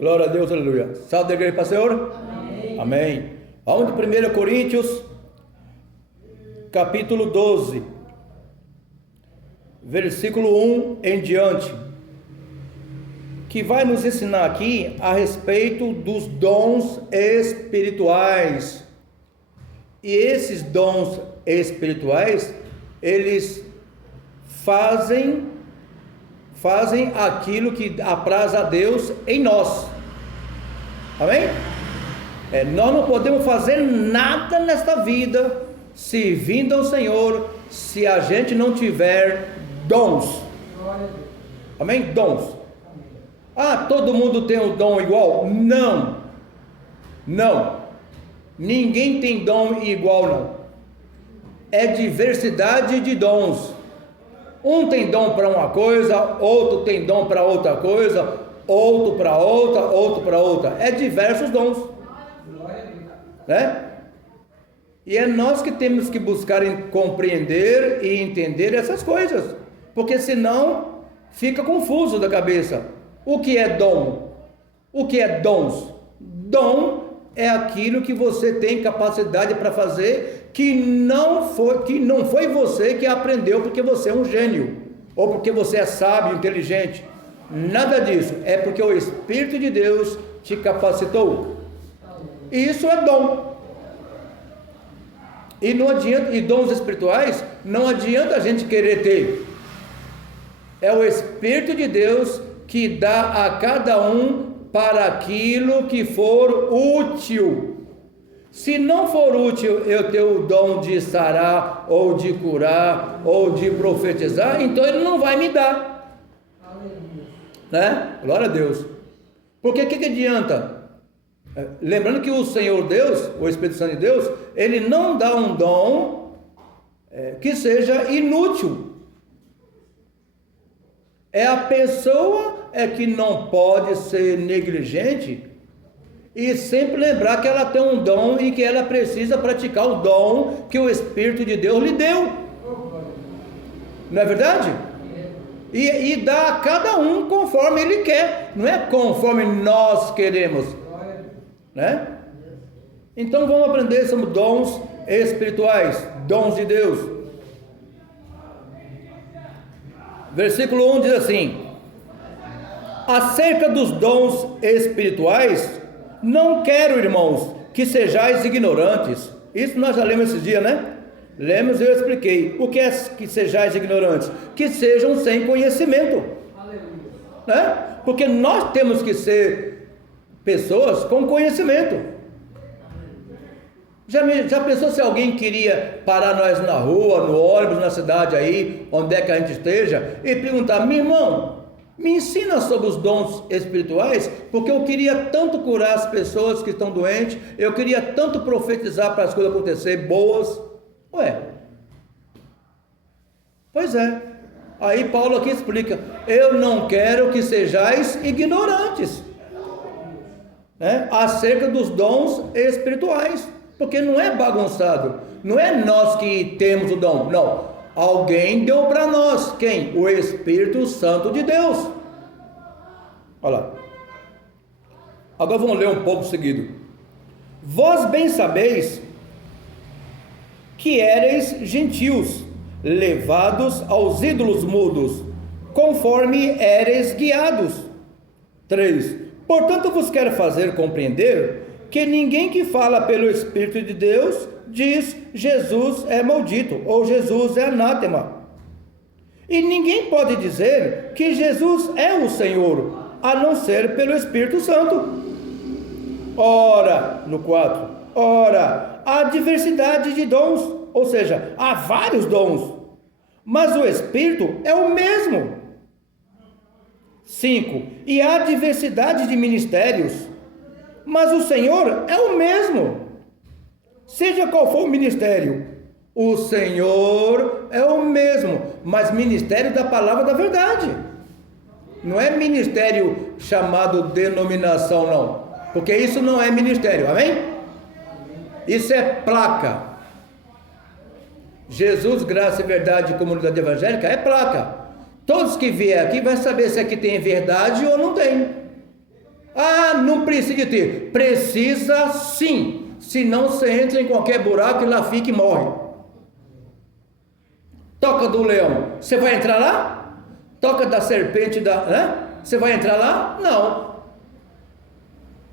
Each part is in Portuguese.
Glória a Deus, aleluia. Salve da igreja para o Senhor. Amém. Amém. Vamos de 1 Coríntios, capítulo 12, versículo 1 em diante, que vai nos ensinar aqui a respeito dos dons espirituais. E esses dons espirituais, eles fazem aquilo que apraz a Deus em nós. Amém? Nós não podemos fazer nada nesta vida servindo ao Senhor se a gente não tiver dons. Amém? Dons. Ah, todo mundo tem um dom igual? Não. Ninguém tem dom igual, não. É diversidade de dons. Um tem dom para uma coisa, outro tem dom para outra coisa, outro para outra, outro para outra. É diversos dons, né? E é nós que temos que buscar compreender e entender essas coisas, porque senão fica confuso da cabeça. O que é dom? O que é dons? Dom é aquilo que você tem capacidade para fazer, que não foi você que aprendeu porque você é um gênio, ou porque você é sábio, inteligente. Nada disso. É porque o Espírito de Deus te capacitou. E isso é dom. E não adianta, e dons espirituais, não adianta a gente querer ter. É o Espírito de Deus que dá a cada um para aquilo que for útil. Se não for útil eu ter o dom de sarar, ou de curar, ou de profetizar, então ele não vai me dar. Né? Glória a Deus. Porque o que adianta? Lembrando que o Senhor Deus, o Espírito Santo de Deus, ele não dá um dom que seja inútil. É a pessoa que não pode ser negligente e sempre lembrar que ela tem um dom e que ela precisa praticar o dom que o Espírito de Deus lhe deu. Não é verdade? E dá a cada um conforme ele quer, não é conforme nós queremos, né? Então vamos aprender sobre dons espirituais, dons de Deus. Versículo 1 diz assim: acerca dos dons espirituais, não quero, irmãos, que sejais ignorantes. Isso nós já lemos esses dias, né? Lemos e eu expliquei. O que é que sejais ignorantes? Que sejam sem conhecimento. Né? Porque nós temos que ser pessoas com conhecimento. Já pensou se alguém queria parar nós na rua, no ônibus, na cidade aí, onde é que a gente esteja, e perguntar: meu irmão, me ensina sobre os dons espirituais, porque eu queria tanto curar as pessoas que estão doentes, eu queria tanto profetizar para as coisas acontecerem boas. Ué, pois é. Aí Paulo aqui explica: eu não quero que sejais ignorantes, né, acerca dos dons espirituais, porque não é bagunçado, não é nós que temos o dom, não. Alguém deu para nós. Quem? O Espírito Santo de Deus. Olha lá. Agora vamos ler um pouco seguido. Vós bem sabeis que éreis gentios, levados aos ídolos mudos, conforme éreis guiados. 3. Portanto vos quero fazer compreender que ninguém que fala pelo Espírito de Deus diz Jesus é maldito, ou Jesus é anátema. E ninguém pode dizer que Jesus é o Senhor, a não ser pelo Espírito Santo. Ora, no 4, ora, há diversidade de dons, ou seja, há vários dons, mas o Espírito é o mesmo. 5, e há diversidade de ministérios, mas o Senhor é o mesmo. Seja qual for o ministério, o Senhor é o mesmo, mas ministério da palavra da verdade. Não é ministério chamado denominação, não, porque isso não é ministério, amém? Isso é placa. Jesus, Graça e Verdade, Comunidade Evangélica é placa. Todos que vier aqui vai saber se aqui tem verdade ou não tem. Ah, não precisa ter? Precisa sim. Senão você entra em qualquer buraco e lá fica e morre. Toca do leão, você vai entrar lá? Toca da serpente, você vai entrar lá? Não.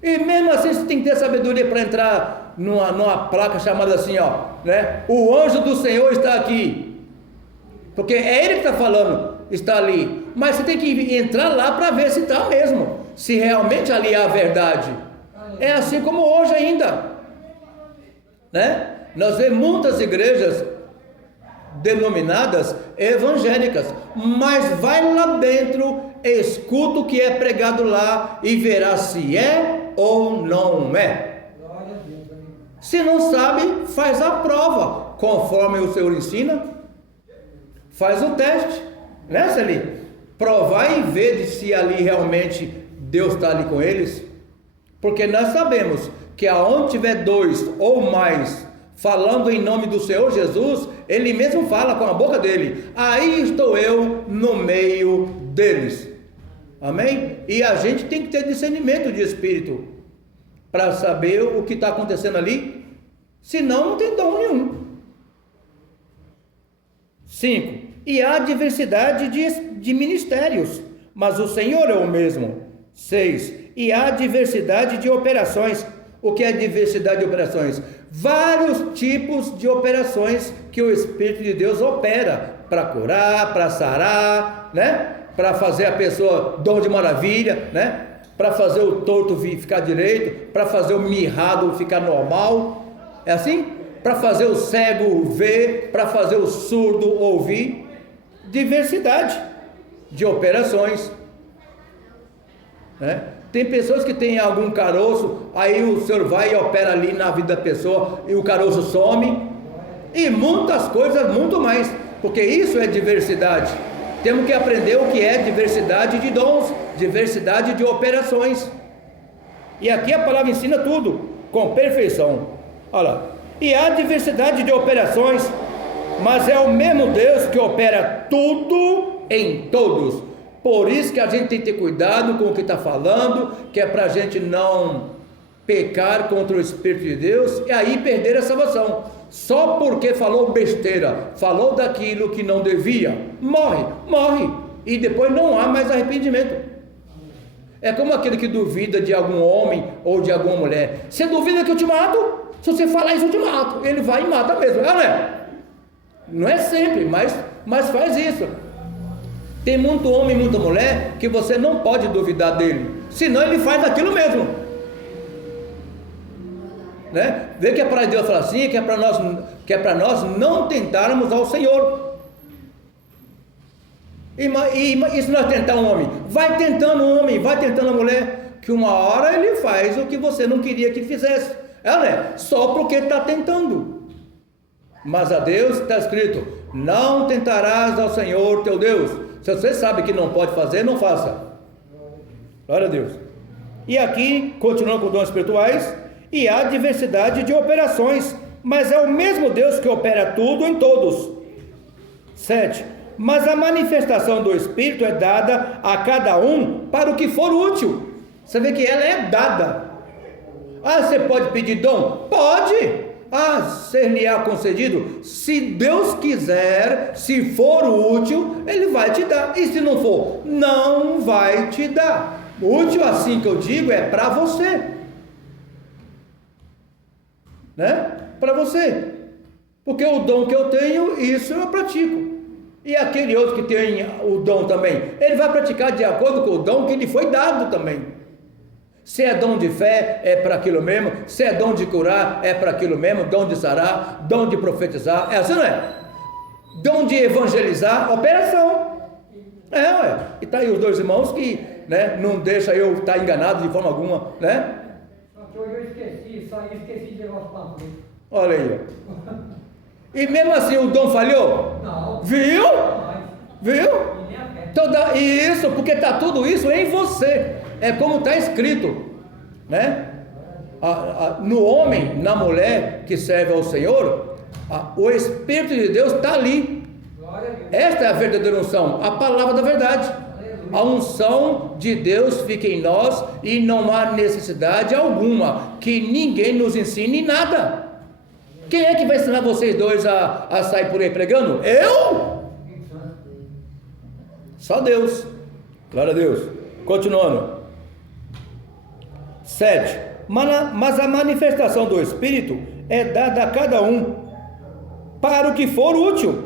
E mesmo assim você tem que ter sabedoria para entrar numa placa chamada assim, o anjo do Senhor está aqui. Porque é ele que está falando, está ali. Mas você tem que entrar lá para ver se está mesmo. Se realmente ali há a verdade. É assim como hoje ainda. Nós vemos muitas igrejas denominadas evangélicas, mas vai lá dentro, escuta o que é pregado lá e verá se é ou não é. Se não sabe, faz a prova conforme o Senhor ensina, faz o teste, Celi? Provar e ver se ali realmente Deus está ali com eles, porque nós sabemos que aonde tiver 2 ou mais falando em nome do Senhor Jesus, ele mesmo fala com a boca dele, aí estou eu no meio deles. Amém? E a gente tem que ter discernimento de espírito para saber o que está acontecendo ali, senão não tem dom nenhum. 5. E há diversidade de ministérios, mas o Senhor é o mesmo. 6. E há diversidade de operações. O que é diversidade de operações? Vários tipos de operações que o Espírito de Deus opera para curar, para sarar, para fazer a pessoa dom de maravilha, para fazer o torto ficar direito, para fazer o mirrado ficar normal. É assim? Para fazer o cego ver, para fazer o surdo ouvir. Diversidade de operações. Tem pessoas que têm algum caroço, aí o Senhor vai e opera ali na vida da pessoa e o caroço some, e muitas coisas, muito mais, porque isso é diversidade. Temos que aprender o que é diversidade de dons, diversidade de operações, e aqui a palavra ensina tudo, com perfeição. Olha lá, e há diversidade de operações, mas é o mesmo Deus que opera tudo em todos. Por isso que a gente tem que ter cuidado com o que está falando, que é para a gente não pecar contra o Espírito de Deus e aí perder a salvação. Só porque falou besteira, falou daquilo que não devia, morre, e depois não há mais arrependimento. É como aquele que duvida de algum homem ou de alguma mulher. Você duvida que eu te mato? Se você falar isso eu te mato. Ele vai e mata mesmo, não é? Não é sempre, mas faz isso. Tem muito homem e muita mulher que você não pode duvidar dele, senão ele faz aquilo mesmo. Vê que é para Deus falar assim, que é para nós não tentarmos ao Senhor. E se nós tentar um homem? Vai tentando um homem, vai tentando a mulher, que uma hora ele faz o que você não queria que ele fizesse. Só porque está tentando. Mas a Deus está escrito, não tentarás ao Senhor teu Deus. Se você sabe que não pode fazer, não faça. Glória a Deus. E aqui, continuando com dons espirituais, e há diversidade de operações, mas é o mesmo Deus que opera tudo em todos. 7. Mas a manifestação do Espírito é dada a cada um para o que for útil. Você vê que ela é dada. Você pode pedir dom? Pode. Ser-lhe-á concedido, se Deus quiser, se for útil, Ele vai te dar, e se não for, não vai te dar. Útil, assim que eu digo, é para você, para você, porque o dom que eu tenho, isso eu pratico, e aquele outro que tem o dom também, ele vai praticar de acordo com o dom que lhe foi dado também. Se é dom de fé, é para aquilo mesmo. Se é dom de curar, é para aquilo mesmo. Dom de sarar, dom de profetizar. É assim, não é? Dom de evangelizar, operação. E está aí os dois irmãos que não deixa eu estar enganado de forma alguma. Só que hoje eu esqueci de levar os panfletos. Olha aí. E mesmo assim o dom falhou? Não. Viu? Isso, porque está tudo isso em você. É como está escrito, no homem, na mulher que serve ao Senhor, o Espírito de Deus está ali. Esta é a verdadeira unção, a palavra da verdade. A unção de Deus fica em nós e não há necessidade alguma que ninguém nos ensine nada. Quem é que vai ensinar vocês dois a sair por aí pregando? Eu? Só Deus. Glória a Deus. Continuando. 7. Mas a manifestação do Espírito é dada a cada um para o que for útil.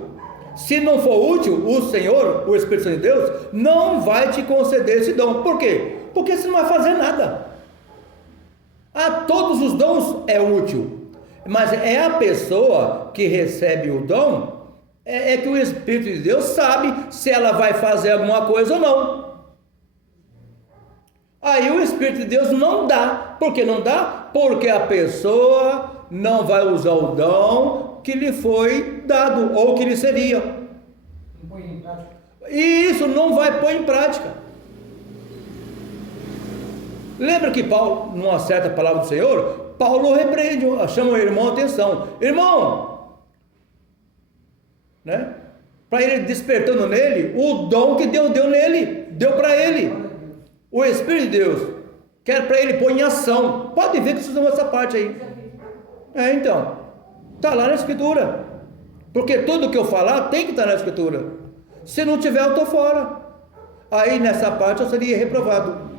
Se não for útil, o Senhor, o Espírito Santo de Deus, não vai te conceder esse dom. Por quê? Porque você não vai fazer nada. A todos os dons é útil, mas é a pessoa que recebe o dom, é que o Espírito de Deus sabe se ela vai fazer alguma coisa ou não. Aí o Espírito de Deus não dá. Por que não dá? Porque a pessoa não vai usar o dom que lhe foi dado, ou que lhe seria. Não põe em prática. E isso não vai pôr em prática. Lembra que Paulo, numa certa palavra do Senhor, Paulo repreende, chama o irmão a atenção. Irmão, né? Para ele despertando nele o dom que Deus deu nele, deu para ele. O Espírito de Deus quer para ele pôr em ação. Pode ver que vocês usam essa parte aí. Então, está lá na Escritura. Porque tudo que eu falar tem que estar na Escritura. Se não tiver, eu estou fora. Aí nessa parte eu seria reprovado.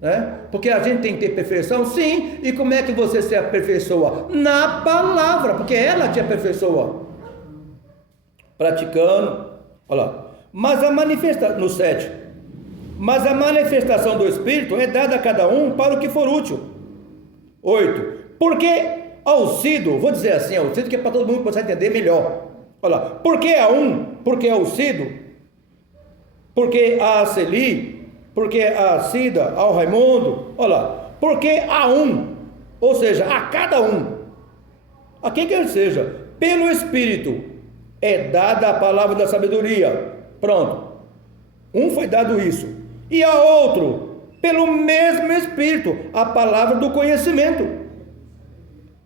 Né? Porque a gente tem que ter perfeição, sim. E como é que você se aperfeiçoa? Na palavra, porque ela te aperfeiçoa. Praticando. Olha lá. Mas a manifestação, no 7. Mas a manifestação do Espírito é dada a cada um para o que for útil. 8. Porque auxílio, vou dizer assim, auxílio que é para todo mundo poder entender melhor. Olha lá. Porque a um, porque auxílio, porque a Celi, porque a Cida, ao Raimundo, olha lá. Porque a um, ou seja, a cada um, a quem quer seja, pelo Espírito é dada a palavra da sabedoria. Pronto. Um foi dado isso. E a outro, pelo mesmo Espírito, a palavra do conhecimento.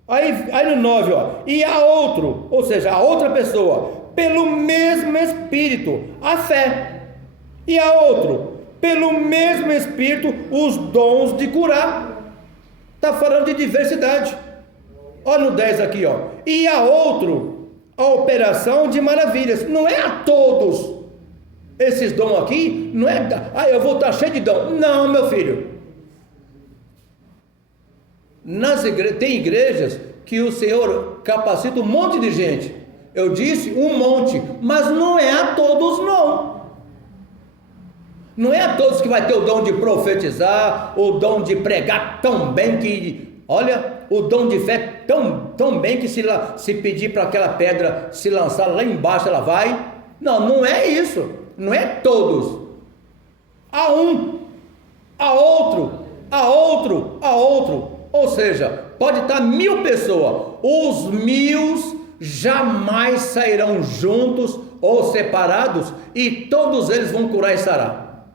Aí no 9, ó. E a outro, ou seja, a outra pessoa, pelo mesmo Espírito, a fé. E a outro, pelo mesmo Espírito, os dons de curar. Está falando de diversidade. Olha no 10 aqui, ó. E a outro, a operação de maravilhas. Não é a todos. Esses dons aqui, não é, eu vou estar cheio de dom. Não, meu filho. Tem igrejas que o Senhor capacita um monte de gente. Eu disse um monte, mas não é a todos não. Não é a todos que vai ter o dom de profetizar, o dom de pregar tão bem que, olha, o dom de fé tão bem que se pedir para aquela pedra se lançar lá embaixo ela vai. Não, não é isso. Não é todos. A um, a outro, a outro, a outro. Ou seja, pode estar 1000 pessoas. Os 1000 jamais sairão juntos ou separados e todos eles vão curar e sarar.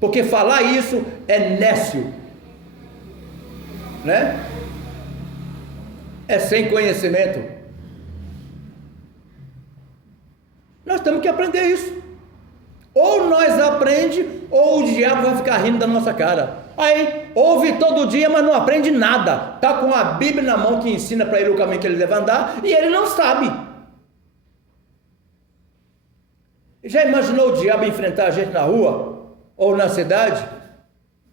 Porque falar isso é nécio, né? É sem conhecimento. Nós temos que aprender isso. Ou nós aprendemos, ou o diabo vai ficar rindo da nossa cara. Aí, ouve todo dia, mas não aprende nada. Está com a Bíblia na mão que ensina para ele o caminho que ele deve andar, e ele não sabe. Já imaginou o diabo enfrentar a gente na rua, ou na cidade,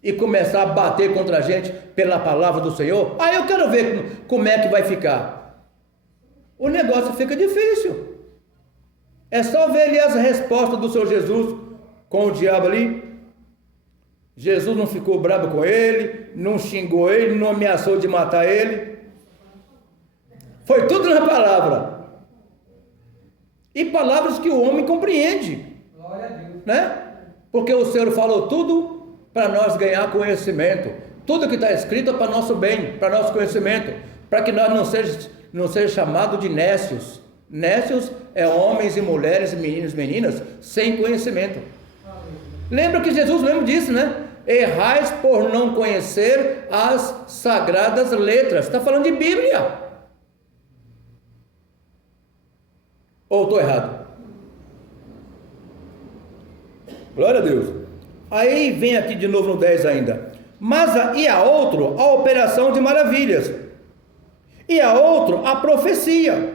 e começar a bater contra a gente pela palavra do Senhor? Aí eu quero ver como é que vai ficar. O negócio fica difícil. É só ver ali as respostas do Senhor Jesus com o diabo ali. Jesus não ficou bravo com ele, não xingou ele, não ameaçou de matar ele. Foi tudo na palavra. E palavras que o homem compreende. Glória a Deus. Né? Porque o Senhor falou tudo para nós ganhar conhecimento. Tudo que está escrito é para nosso bem, para nosso conhecimento. Para que nós não seja chamado de nécios. Nécios é homens e mulheres, meninos e meninas sem conhecimento. Lembra que Jesus mesmo disse, né? Errais por não conhecer as sagradas letras. Está falando de Bíblia. Ou estou errado? Glória a Deus. Aí vem aqui de novo no 10 ainda. E a outro, a operação de maravilhas. E a outro, a profecia.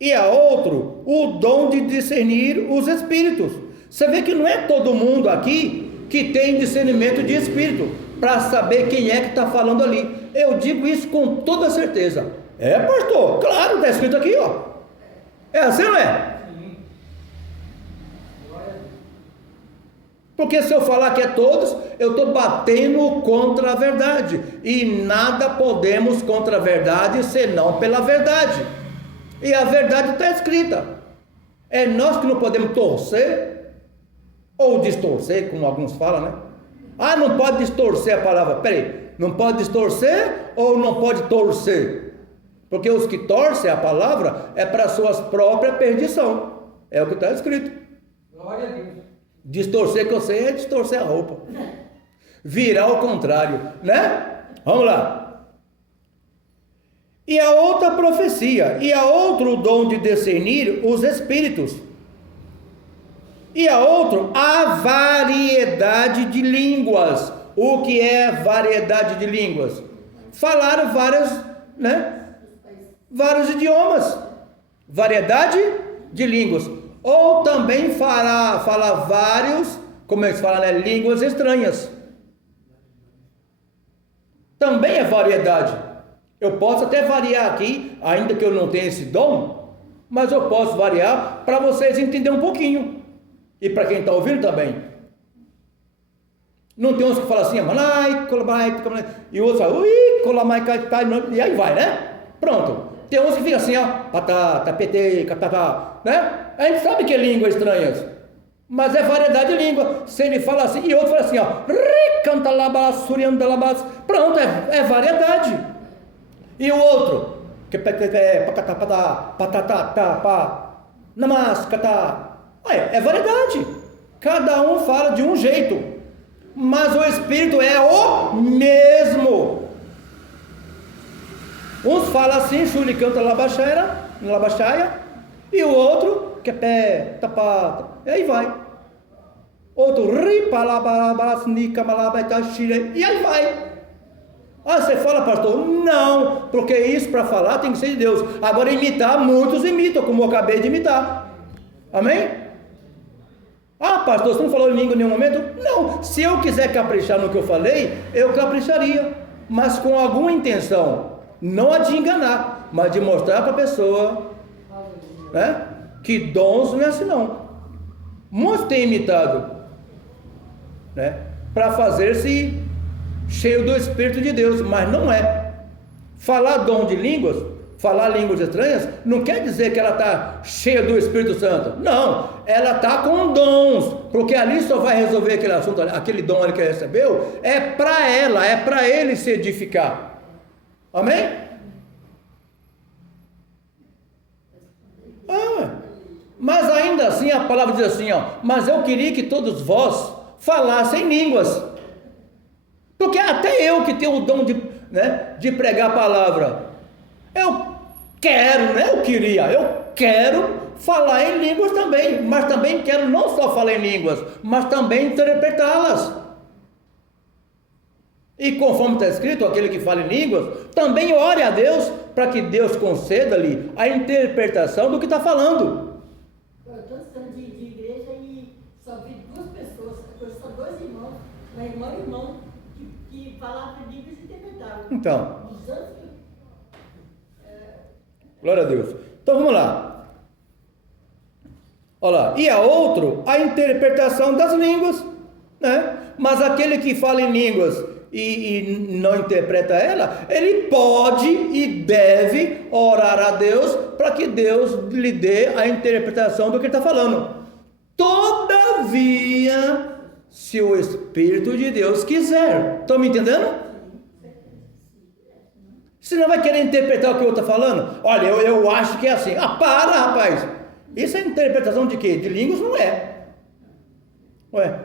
E a outro, o dom de discernir os espíritos. Você vê que não é todo mundo aqui que tem discernimento de espírito, para saber quem é que está falando ali. Eu digo isso com toda certeza. É, pastor? Claro, está escrito aqui, ó. É assim, não é? Sim. Glória a Deus. Porque se eu falar que é todos, eu estou batendo contra a verdade. E nada podemos contra a verdade, senão pela verdade. E a verdade está escrita. É nós que não podemos torcer, ou distorcer, como alguns falam, né? Ah, não pode distorcer a palavra. Peraí, não pode distorcer ou não pode torcer? Porque os que torcem a palavra é para suas próprias perdição. É o que está escrito. Glória a Deus. Distorcer que eu sei é distorcer a roupa. Virar ao contrário, né? Vamos lá. E a outra profecia, e a outro dom de discernir os espíritos. E a outro, a variedade de línguas. O que é variedade de línguas? Falar vários idiomas. Variedade de línguas. Ou também falar vários, como eles falam, né? Línguas estranhas. Também é variedade. Eu posso até variar aqui, ainda que eu não tenha esse dom, mas eu posso variar para vocês entenderem um pouquinho. E para quem está ouvindo também. Não tem uns que falam assim, e o outro fala, e aí vai, né? Pronto. Tem uns que ficam assim, ó, patata, PT, catatá, né? A gente sabe que é língua estranhas, mas é variedade de língua. Se ele fala assim, e outro fala assim, ó, pronto, é variedade. E o outro, que é variedade. Cada um fala de um jeito, mas o Espírito é o mesmo. Uns falam assim, Chuli canta labaxaia, e o outro, que é pé, tapata, e aí vai. Outro, e aí vai. Ah, você fala, pastor? Não, porque isso para falar tem que ser de Deus. Agora imitar, muitos imitam, como eu acabei de imitar. Amém? Ah, pastor, você não falou em língua em nenhum momento? Não, se eu quiser caprichar no que eu falei, eu capricharia, mas com alguma intenção, não a de enganar, mas de mostrar para a pessoa, né, que dons não é assim não. Muitos têm imitado, né, para fazer-se cheio do Espírito de Deus, mas não é. Falar dom de línguas, falar línguas estranhas, não quer dizer que ela está cheia do Espírito Santo. Não, ela está com dons, porque ali só vai resolver aquele assunto, aquele dom ali que ela recebeu, é para ela, é para ele se edificar. Amém? Mas ainda assim a palavra diz assim, ó, mas eu queria que todos vós falassem línguas. Porque até eu que tenho o dom de, né, de pregar a palavra, eu quero falar em línguas também, mas também quero não só falar em línguas, mas também interpretá-las. E conforme está escrito, aquele que fala em línguas, também ore a Deus, para que Deus conceda-lhe a interpretação do que está falando. Eu estou estudando de igreja e só vi duas pessoas, só dois irmãos, uma irmã e um irmão, que falavam em línguas e interpretavam. Então, Dos anos que... glória a Deus. Então vamos lá. Olha lá. E a outro, a interpretação das línguas, né? Mas aquele que fala em línguas e não interpreta ela, ele pode e deve orar a Deus para que Deus lhe dê a interpretação do que ele está falando. Todavia, se o Espírito de Deus quiser. Estão me entendendo? Você não vai querer interpretar o que o outro está falando? Olha, eu acho que é assim. Ah, para, rapaz. Isso é interpretação de quê? De línguas? Não é. Ué.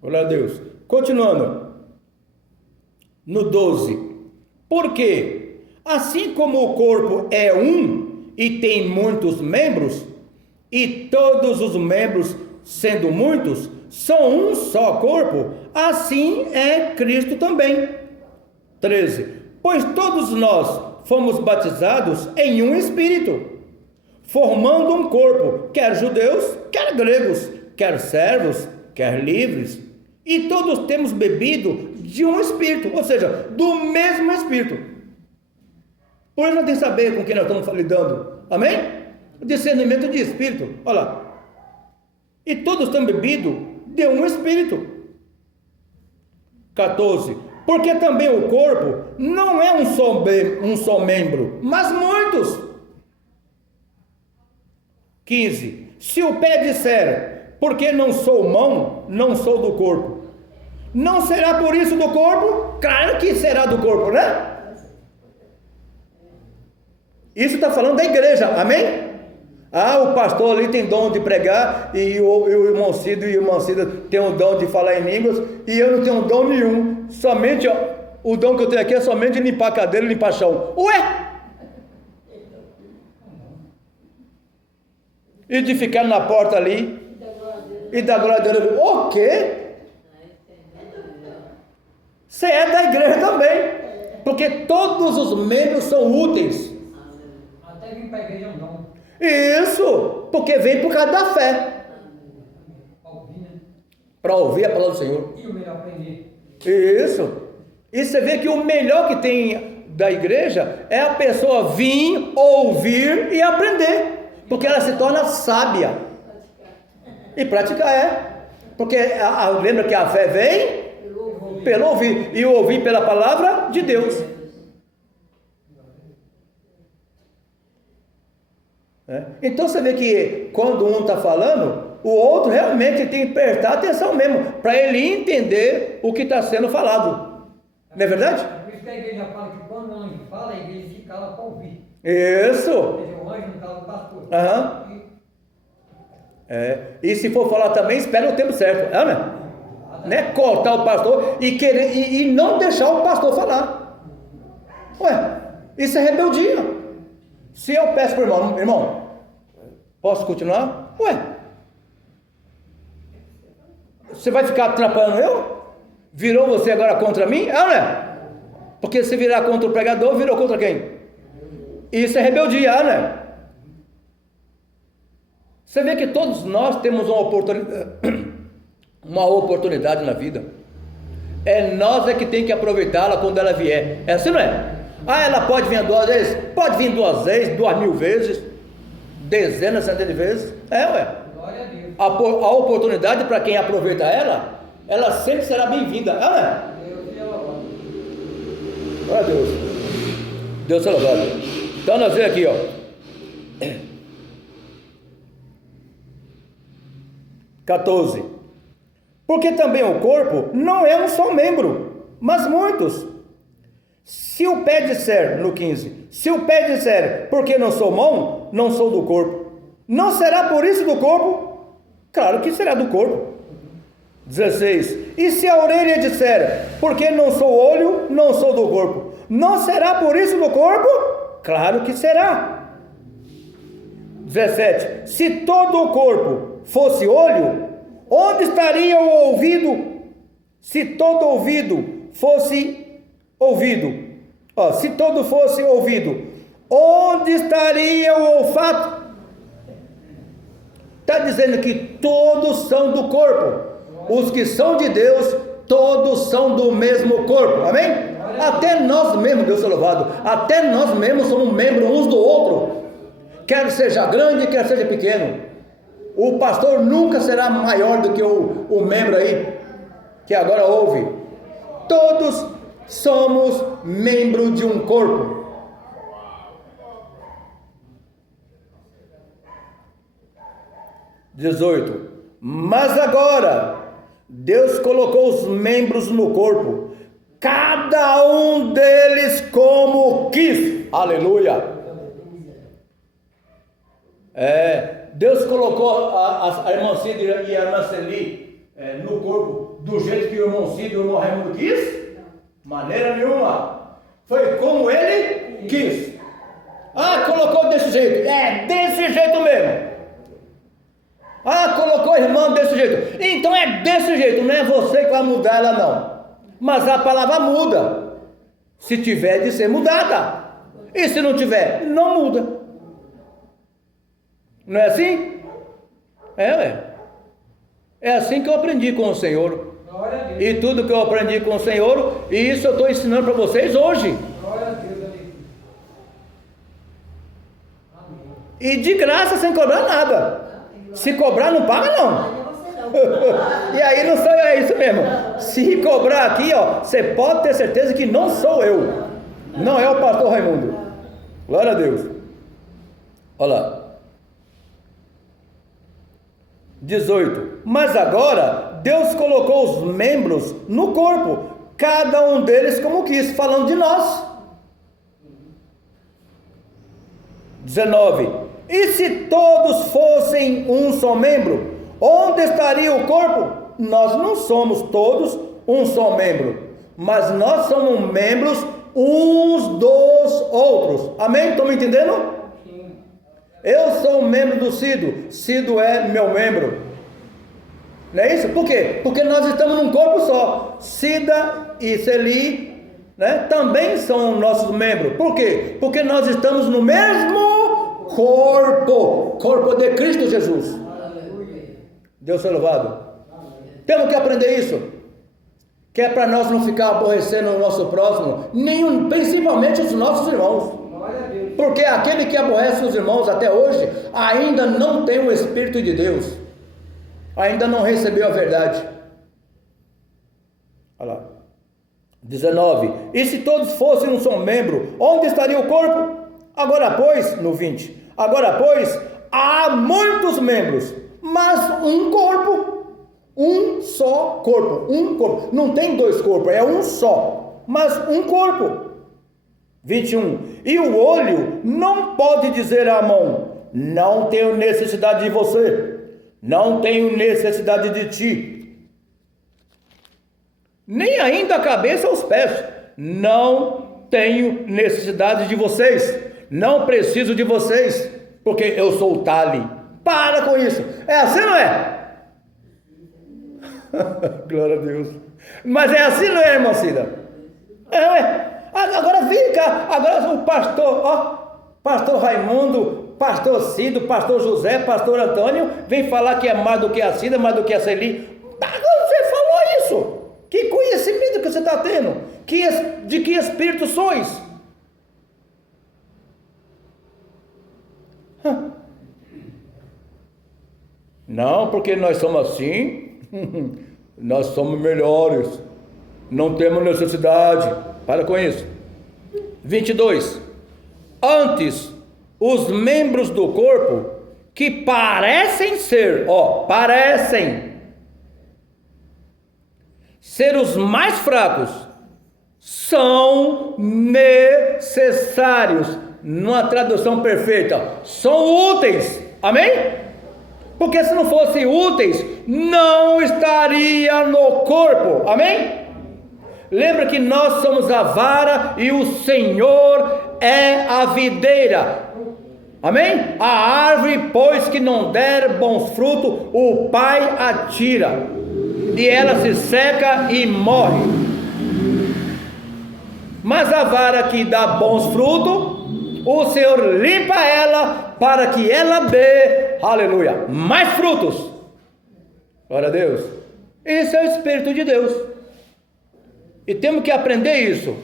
Glória a Deus. Continuando. No 12. Porque, assim como o corpo é um e tem muitos membros, e todos os membros sendo muitos, são um só corpo, assim é Cristo também. 13. Pois todos nós fomos batizados em um Espírito, formando um corpo, quer judeus, quer gregos, quer servos, quer livres, e todos temos bebido de um Espírito, ou seja, do mesmo Espírito. Por isso nós temos que saber com quem nós estamos lidando, amém? Discernimento de Espírito, olha lá. E todos têm bebido de um Espírito. 14. Porque também o corpo não é um só membro, mas muitos. 15. Se o pé disser, porque não sou mão, não sou do corpo, não será por isso do corpo? Claro que será do corpo, né? Isso está falando da igreja, amém? Ah, o pastor ali tem dom de pregar, e o irmão Cido e o irmão Cida tem o dom de falar em línguas, e eu não tenho dom nenhum, somente, ó, o dom que eu tenho aqui é somente de limpar a cadeira e limpar chão. Ué? E de ficar na porta ali, e da glória a Deus. O quê? Você é da igreja também, porque todos os membros são úteis. Até vir para a igreja é um dom. Isso, porque vem por causa da fé. Para ouvir, né? Para ouvir a palavra do Senhor. E o melhor aprender. Isso. E você vê que o melhor que tem da igreja é a pessoa vir, ouvir e aprender. Porque ela se torna sábia. E praticar Porque lembra que a fé vem pelo ouvir. E o ouvir pela palavra de Deus. Então você vê que quando um está falando, o outro realmente tem que prestar atenção mesmo, para ele entender o que está sendo falado. Não é verdade? Por isso que a igreja fala que quando o anjo fala, a igreja se cala para ouvir. Isso. O anjo não cala o pastor. Uhum. E se for falar também, espera o tempo certo. Não é cortar o pastor e não deixar o pastor falar. Isso é rebeldia. Se eu peço para o irmão, posso continuar? Você vai ficar atrapalhando eu? Virou você agora contra mim? Não é? Porque se virar contra o pregador, virou contra quem? Isso é rebeldia, né? Você vê que todos nós temos uma oportunidade na vida. Nós que tem que aproveitá-la quando ela vier. É assim, não é? Ela pode vir 2 vezes? Pode vir 2 vezes, 2.000 vezes, dezenas, centenas de vezes. Glória a Deus. A oportunidade para quem aproveita ela sempre será bem-vinda. Glória a Deus. Deus seja louvado. Então nós vemos aqui, 14. Porque também o corpo não é um só membro, mas muitos. Se o pé disser, no 15, se o pé disser, porque não sou mão, não sou do corpo, não será por isso do corpo? Claro que será do corpo. 16. E se a orelha disser, porque não sou olho, não sou do corpo, não será por isso do corpo? Claro que será. 17. Se todo o corpo fosse olho, onde estaria o ouvido? Se todo ouvido fosse ouvido, se todo fosse ouvido, onde estaria o olfato? Está dizendo que todos são do corpo. Os que são de Deus, todos são do mesmo corpo, amém? Até nós mesmos, Deus é louvado, até nós mesmos somos membros uns do outro, quer seja grande, quer seja pequeno. O pastor nunca será maior do que o membro aí, que agora ouve. Todos somos membros de um corpo. (18) Mas agora Deus colocou os membros no corpo, cada um deles como quis. Aleluia. Deus colocou a irmã Cida e a irmã Celi no corpo do jeito que o irmão Cida e o irmão Raimundo quis? Maneira nenhuma. Foi como ele quis. Colocou desse jeito. Desse jeito mesmo. Ah, colocou a irmã desse jeito. Então é desse jeito, não é você que vai mudar ela não. Mas a palavra muda. Se tiver de ser mudada. E se não tiver, não muda. Não é assim? É assim que eu aprendi com o Senhor. Glória a Deus. E tudo que eu aprendi com o Senhor, e isso eu estou ensinando para vocês hoje. Glória a Deus, aleluia. Amém. E de graça, sem cobrar nada. Se cobrar, não paga não. E aí não sou eu, é isso mesmo. Se cobrar aqui, ó, você pode ter certeza que não sou eu. Não é o pastor Raimundo. Glória a Deus. Olha lá. 18. Mas agora, Deus colocou os membros no corpo, cada um deles como quis, falando de nós. 19. E se todos fossem um só membro, onde estaria o corpo? Nós não somos todos um só membro, mas nós somos membros uns dos outros. Amém? Estão me entendendo? Eu sou um membro do Cido, Cido é meu membro. Não é isso? Por quê? Porque nós estamos num corpo só. Cida e Celi, né, também são nossos membros. Por quê? Porque nós estamos no mesmo corpo de Cristo Jesus. Deus seja louvado. Temos que aprender isso. Que é para nós não ficar aborrecendo o nosso próximo, principalmente os nossos irmãos. Porque aquele que aborrece os irmãos até hoje, ainda não tem o Espírito de Deus. Ainda não recebeu a verdade. Olha lá. 19. E se todos fossem um só membro, onde estaria o corpo? Agora pois, no 20. Agora pois, há muitos membros, mas um corpo. Um só corpo. Um corpo. Não tem dois corpos, é um só. Mas um corpo. 21. E o olho não pode dizer à mão: não tenho necessidade de você, não tenho necessidade de ti. Nem ainda a cabeça aos pés: não tenho necessidade de vocês, não preciso de vocês, porque eu sou o Tali. Para com isso. É assim, não é? Glória a Deus. Mas é assim, não é, irmã Cida? Agora vem cá, agora o pastor Raimundo, pastor Cido, pastor José, pastor Antônio, vem falar que é mais do que a Cida, mais do que a Celi. Você falou isso? Que conhecimento que você está tendo? De que espírito sois? Não, porque nós somos assim, nós somos melhores, não temos necessidade. Para com isso. 22. Antes, os membros do corpo que parecem ser os mais fracos, são necessários. Numa tradução perfeita, são úteis. Amém? Porque se não fossem úteis, não estaria no corpo. Amém? Lembra que nós somos a vara e o Senhor é a videira. Amém? A árvore, pois que não der bons frutos, o Pai atira, e ela se seca e morre. Mas a vara que dá bons frutos, o Senhor limpa ela, para que ela dê, aleluia, mais frutos. Glória a Deus. Esse é o Espírito de Deus. E temos que aprender isso,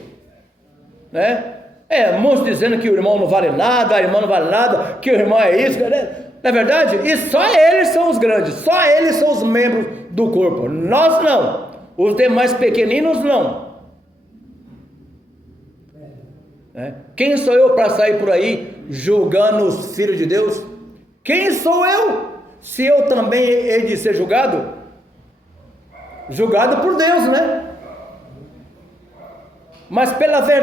né? Muitos dizendo que o irmão não vale nada, a irmã não vale nada, que o irmão é isso, né? Não é verdade? E só eles são os grandes, só eles são os membros do corpo. Nós não, os demais pequeninos não. Quem sou eu para sair por aí julgando os filhos de Deus? Quem sou eu? Se eu também hei de ser julgado? Julgado por Deus, né? Mas pela verdade.